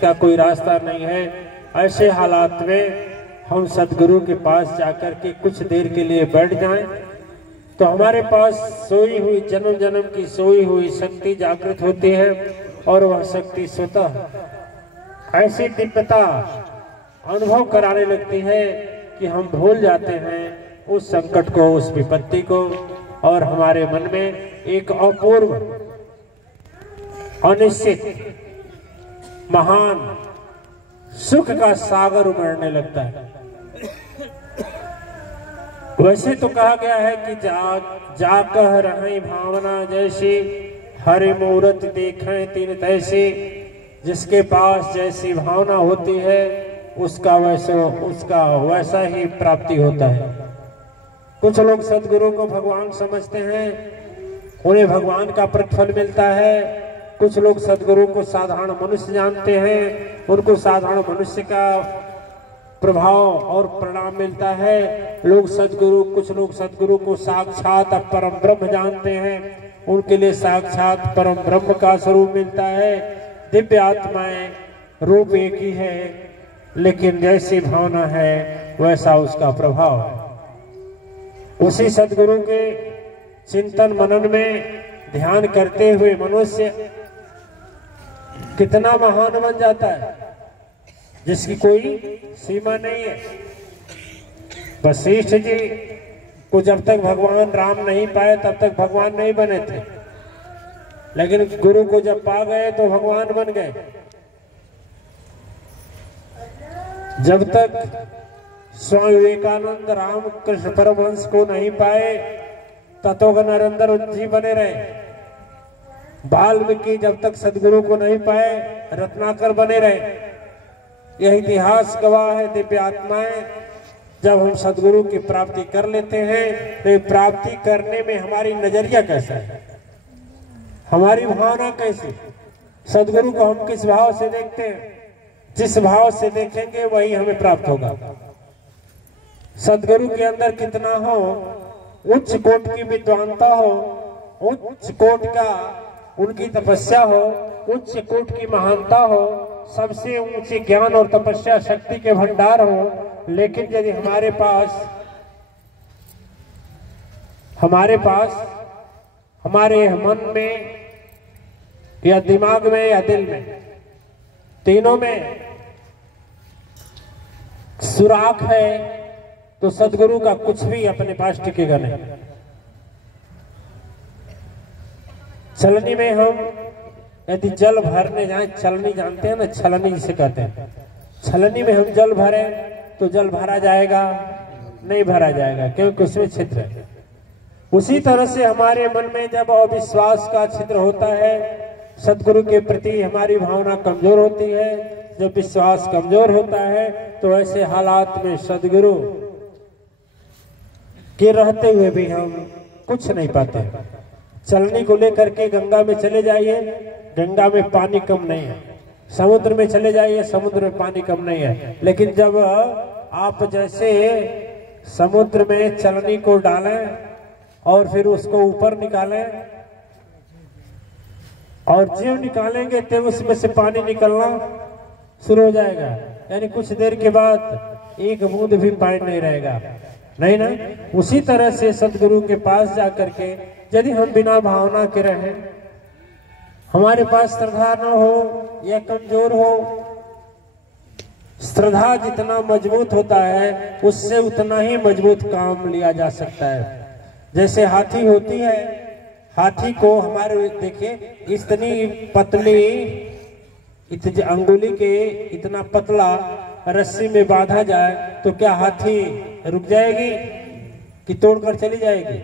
का कोई रास्ता नहीं है। ऐसे हालात में हम सदगुरु के पास जाकर के कुछ देर के लिए बैठ जाएं तो हमारे पास सोई हुई जन्म जन्म की सोई हुई शक्ति जागृत होती है और वह शक्ति स्वतः ऐसी दिव्यता अनुभव कराने लगती है कि हम भूल जाते हैं उस संकट को, उस विपत्ति को, और हमारे मन में एक अपूर्व अनिश्चित महान सुख का सागर उमड़ने लगता है। वैसे तो कहा गया है कि जा कह रही भावना जैसी, हरि मूरत देखें तीन तैसी। जिसके पास जैसी भावना होती है उसका वैसा ही प्राप्ति होता है। कुछ लोग सदगुरु को भगवान समझते हैं, उन्हें भगवान का प्रतिफल मिलता है। कुछ लोग सदगुरु को साधारण मनुष्य जानते हैं, उनको साधारण मनुष्य का प्रभाव और प्रणाम मिलता है। कुछ लोग सदगुरु को साक्षात परम ब्रह्म जानते हैं, उनके लिए साक्षात परम ब्रह्म का स्वरूप मिलता है। दिव्य आत्माएं रूप एक ही है, लेकिन जैसी भावना है वैसा उसका प्रभाव है। उसी सदगुरु के चिंतन मनन में ध्यान करते हुए मनुष्य कितना महान बन जाता है जिसकी कोई सीमा नहीं है। वशिष्ठ जी को जब तक भगवान राम नहीं पाए तब तक भगवान नहीं बने थे, लेकिन गुरु को जब पा गए तो भगवान बन गए। जब तक स्वामी विवेकानंद रामकृष्ण परमहंस को नहीं पाए तब तक नरेंद्र जी बने रहे। वाल्मीकि जब तक सदगुरु को नहीं पाए रत्नाकर बने रहे। यह इतिहास गवाह है। दिव्य आत्माएं जब हम सदगुरु की प्राप्ति कर लेते हैं तो ये प्राप्ति करने में हमारी नजरिया कैसा है, हमारी भावना कैसी, सदगुरु को हम किस भाव से देखते हैं। जिस भाव से देखेंगे वही हमें प्राप्त होगा। सदगुरु के अंदर कितना हो, उच्च कोट की विद्वानता हो, उच्च कोट का उनकी तपस्या हो, उच्च कोट की महानता हो, सबसे ऊंची ज्ञान और तपस्या शक्ति के भंडार हो, लेकिन यदि हमारे पास हमारे मन में या दिमाग में या दिल में, तीनों में सुराख है तो सदगुरु का कुछ भी अपने पास टिकेगा नहीं। छलनी में हम यदि जल भरने जाए, छलनी जानते हैं ना, छलनी जिसे कहते हैं, छलनी में हम जल भरे तो जल भरा जाएगा? नहीं भरा जाएगा, क्योंकि उसमें छिद्र है। उसी तरह से हमारे मन में जब अविश्वास का छिद्र होता है, सदगुरु के प्रति हमारी भावना कमजोर होती है, जब विश्वास कमजोर होता है तो ऐसे हालात में सदगुरु के रहते हुए भी हम कुछ नहीं पाते। चलनी को लेकर के गंगा में चले जाइए, गंगा में पानी कम नहीं है। समुद्र में चले जाइए, समुद्र में पानी कम नहीं है। लेकिन जब आप जैसे समुद्र में चलनी को डालें और फिर उसको ऊपर निकालें, और ज्यों निकालेंगे तब उसमें से पानी निकलना शुरू हो जाएगा। यानी कुछ देर के बाद एक बूंद भी पानी नहीं रहेगा, नहीं ना। उसी तरह से सदगुरु के पास जाकर के यदि हम बिना भावना के रहें, हमारे पास श्रद्धा न हो या कमजोर हो, श्रद्धा जितना मजबूत होता है उससे उतना ही मजबूत काम लिया जा सकता है। जैसे हाथी होती है, हाथी को हमारे देखिए इतनी पतली अंगुली के इतना पतला रस्सी में बांधा जाए तो क्या हाथी रुक जाएगी कि तोड़कर चली जाएगी?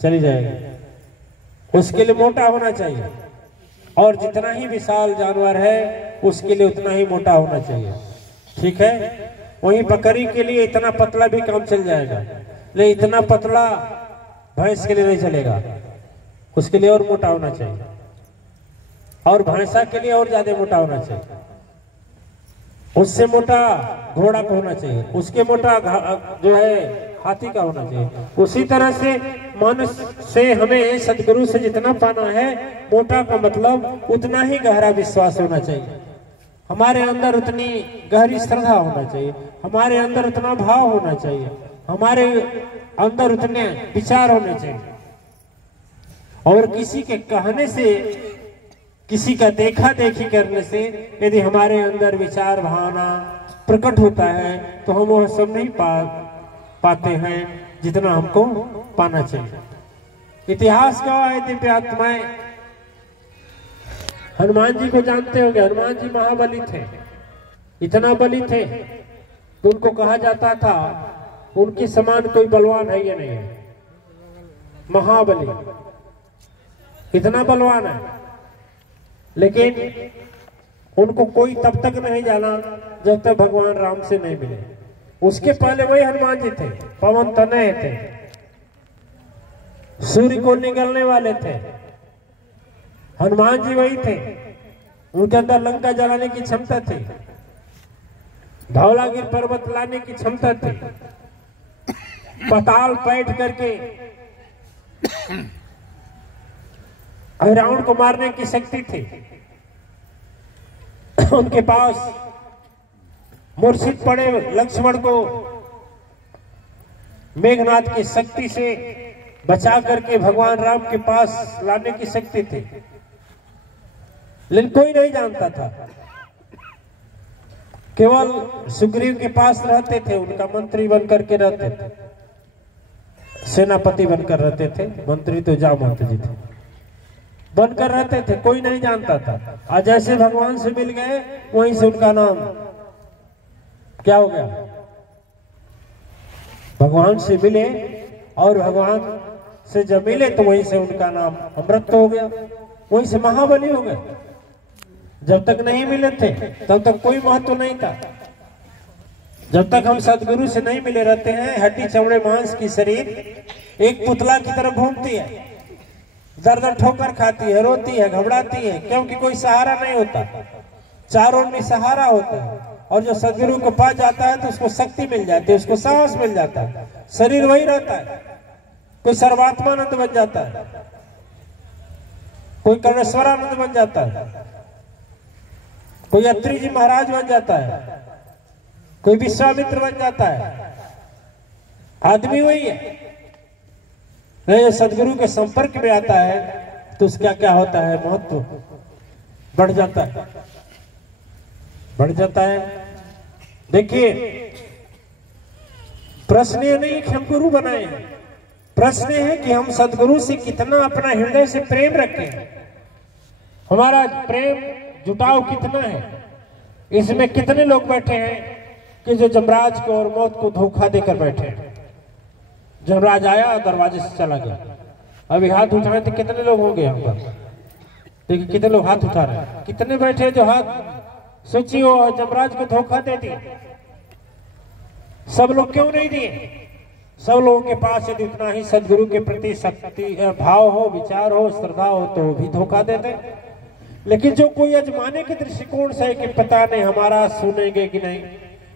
चली जाएगी। उसके लिए मोटा होना चाहिए, और जितना ही विशाल जानवर है उसके लिए उतना ही मोटा होना चाहिए, ठीक है। वहीं बकरी के लिए इतना पतला भी काम चल जाएगा, लेकिन इतना पतला भैंस के लिए नहीं चलेगा, उसके लिए और मोटा होना चाहिए, और भैंसा के लिए और ज्यादा मोटा होना चाहिए। उससे मोटा घोड़ा का होना चाहिए, उसके मोटा जो है हाथी का होना चाहिए। उसी तरह से मनुष्य से हमें सदगुरु से जितना पाना है, मोटा का मतलब उतना ही गहरा विश्वास होना चाहिए। हमारे अंदर उतनी गहरी श्रद्धा होना चाहिए, हमारे अंदर उतना भाव होना चाहिए, हमारे अंदर उतने विचार होने चाहिए। और किसी के कहने से, किसी का देखा देखी करने से यदि हमारे अंदर विचार भावना प्रकट होता है तो हम वह सब नहीं पाते हैं जितना हमको पाना चाहिए। इतिहास गवाह है, दिव्य आत्माएं हनुमान जी को जानते होंगे। हनुमान जी महाबली थे, इतना बली थे तो उनको कहा जाता था उनके समान कोई बलवान है या नहीं है। महाबली, इतना बलवान है, लेकिन उनको कोई तब तक नहीं जाना जब तक भगवान राम से नहीं मिले। उसके पहले वही हनुमान जी थे, पवन तनय थे, सूर्य को निगलने वाले थे। हनुमान जी वही थे, उनके अंदर लंका जलाने की क्षमता थी, धौलागिर पर्वत लाने की क्षमता थी, पाताल बैठ करके रावण को मारने की शक्ति थी। उनके पास मूर्छित पड़े लक्ष्मण को मेघनाथ की शक्ति से बचा करके भगवान राम के पास लाने की शक्ति थी, लेकिन कोई नहीं जानता था। केवल सुग्रीव के पास रहते थे, उनका मंत्री बनकर के रहते थे, सेनापति बनकर रहते थे। मंत्री तो जामवंत जी थे, बनकर रहते थे, कोई नहीं जानता था। आज जैसे भगवान से मिल गए वहीं से उनका नाम क्या हो गया, भगवान से मिले और भगवान से जब मिले तो वहीं से उनका नाम अमृत हो गया, वहीं से महाबली हो गए। जब तक नहीं मिले थे तब तक कोई महत्व नहीं था। जब तक हम सदगुरु से नहीं मिले रहते हैं, हड्डी चमड़े मांस की शरीर एक पुतला की तरफ घूमती है, दर दर ठोकर खाती है, रोती है, घबराती है, क्योंकि कोई सहारा नहीं होता। चारों में सहारा होता है, और जो सदगुरु को पास जाता है तो उसको शक्ति मिल जाती है, उसको साहस मिल जाता है, शरीर वही रहता है। कोई सर्वात्मानंद बन जाता है, कोई कर्णेश्वरानंद बन जाता है, कोई अत्रि जी महाराज बन जाता है, कोई विश्वामित्र बन जाता है। आदमी वही है। जो सदगुरु के संपर्क में आता है तो उसका क्या होता है, महत्व बढ़ जाता है, बढ़ जाता है। देखिए, प्रश्न ये नहीं कि हम गुरु बनाए, प्रश्न है कि हम सदगुरु से कितना अपना हृदय से प्रेम रखें, हमारा प्रेम जुटाव कितना है। इसमें कितने लोग बैठे हैं कि जो जमराज को और मौत को धोखा देकर बैठे हैं। जमराज आया दरवाजे से चला गया, अभी हाथ उठाए तो कितने लोग होंगे यहाँ पर, देखिए कितने लोग हाथ उठा रहे हैं, कितने बैठे जो हाथ सोचिए वो जमराज को धोखा दे दिए। सब लोग क्यों नहीं दिए? सब लोगों के पास यदि उतना ही सदगुरु के प्रति शक्ति भाव हो, विचार हो, श्रद्धा हो तो भी धोखा दे दे। लेकिन जो कोई अजमाने के दृष्टिकोण से कि पता नहीं हमारा सुनेंगे कि नहीं,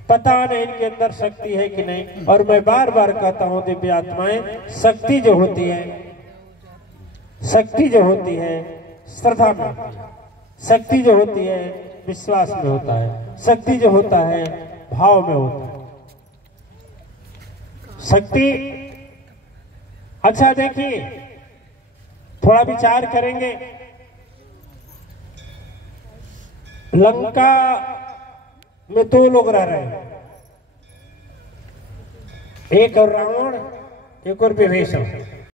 पता नहीं इनके अंदर शक्ति है कि नहीं। और मैं बार बार कहता हूं दिव्य आत्माएं, शक्ति जो होती है, शक्ति जो होती है श्रद्धा में, शक्ति जो होती है विश्वास में होता है, शक्ति जो होता है भाव में होता है। शक्ति, अच्छा देखिए थोड़ा विचार करेंगे, लंका में दो लोग रह रहे हैं, एक और रावण, एक और विभीषण।